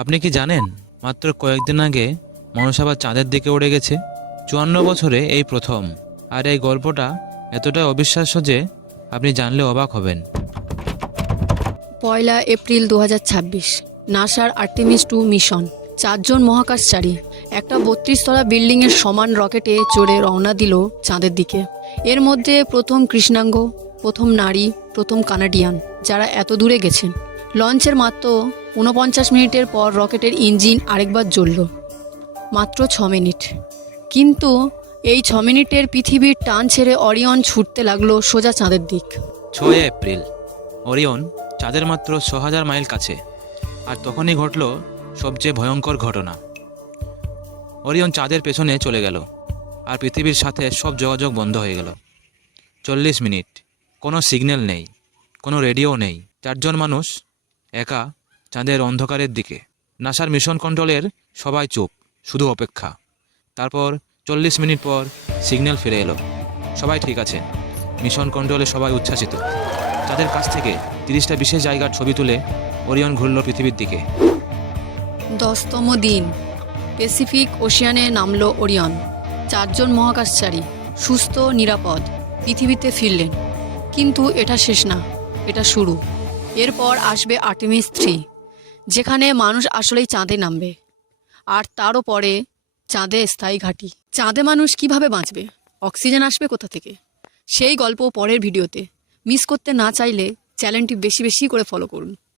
আপনি কি জানেন মাত্র কয়েকদিন আগে মানুষ আবার চাঁদের দিকে উড়ে গেছে? 54 বছরে এই প্রথম। আর এই গল্পটা এতটাই অবিশ্বাস্য যে আপনি জানলে অবাক হবেন। 1 এপ্রিল 2026, নাসার আর্টেমিস 2 মিশন। 4 জন মহাকাশচারী একটা 32 তলা বিল্ডিংয়ের সমান রকেটে চড়ে রওনা দিল চাঁদের দিকে। এর মধ্যে প্রথম কৃষ্ণাঙ্গ, প্রথম নারী, প্রথম কানাডিয়ান যারা এত দূরে গেছেন। লঞ্চের মাত্র 49 মিনিটের পর রকেটের ইঞ্জিন আরেকবার জ্বলল। মাত্র 6 মিনিট। কিন্তু এই 6 মিনিটের পৃথিবীর টান ছেড়ে অরিয়ন ছুটতে লাগলো সোজা চাঁদের দিক। 6 এপ্রিল ওরিয়ন চাঁদের মাত্র 6000 মাইল কাছে। আর তখনই ঘটল সবচেয়ে ভয়ঙ্কর ঘটনা। ওরিয়ন চাঁদের পেছনে চলে গেল আর পৃথিবীর সাথে সব যোগাযোগ বন্ধ হয়ে গেল। 40 মিনিট, কোনো সিগন্যাল নেই, কোনো রেডিও নেই। 4জন মানুষ একা চাঁদের অন্ধকারের দিকে। নাসার মিশন কন্ট্রোলের সবাই চুপ, শুধু অপেক্ষা। তারপর 40 মিনিট পর সিগন্যাল ফিরে এলো। সবাই ঠিক আছে। মিশন কন্ট্রোলে সবাই উচ্ছ্বাসিত। চাঁদের কাছ থেকে 30টা বিশেষ জায়গার ছবি তুলে ওরিয়ন ঘুরল পৃথিবীর দিকে। 10তম দিন। প্যাসিফিক ওশিয়ানে নামলো ওরিয়ন। 4জন মহাকাশচারী সুস্থ নিরাপদ পৃথিবীতে ফিরলেন। কিন্তু এটা শেষ না, এটা শুরু। এরপর আসবে আর্টেমিস 3, যেখানে মানুষ আসলেই চাঁদে নামবে। আর তারও পরে চাঁদে স্থায়ী ঘাঁটি। চাঁদে মানুষ কিভাবে বাঁচবে, অক্সিজেন আসবে কোথা থেকে, সেই গল্প পরের ভিডিওতে। মিস করতে না চাইলে চ্যানেলটি বেশি বেশি করে ফলো করুন।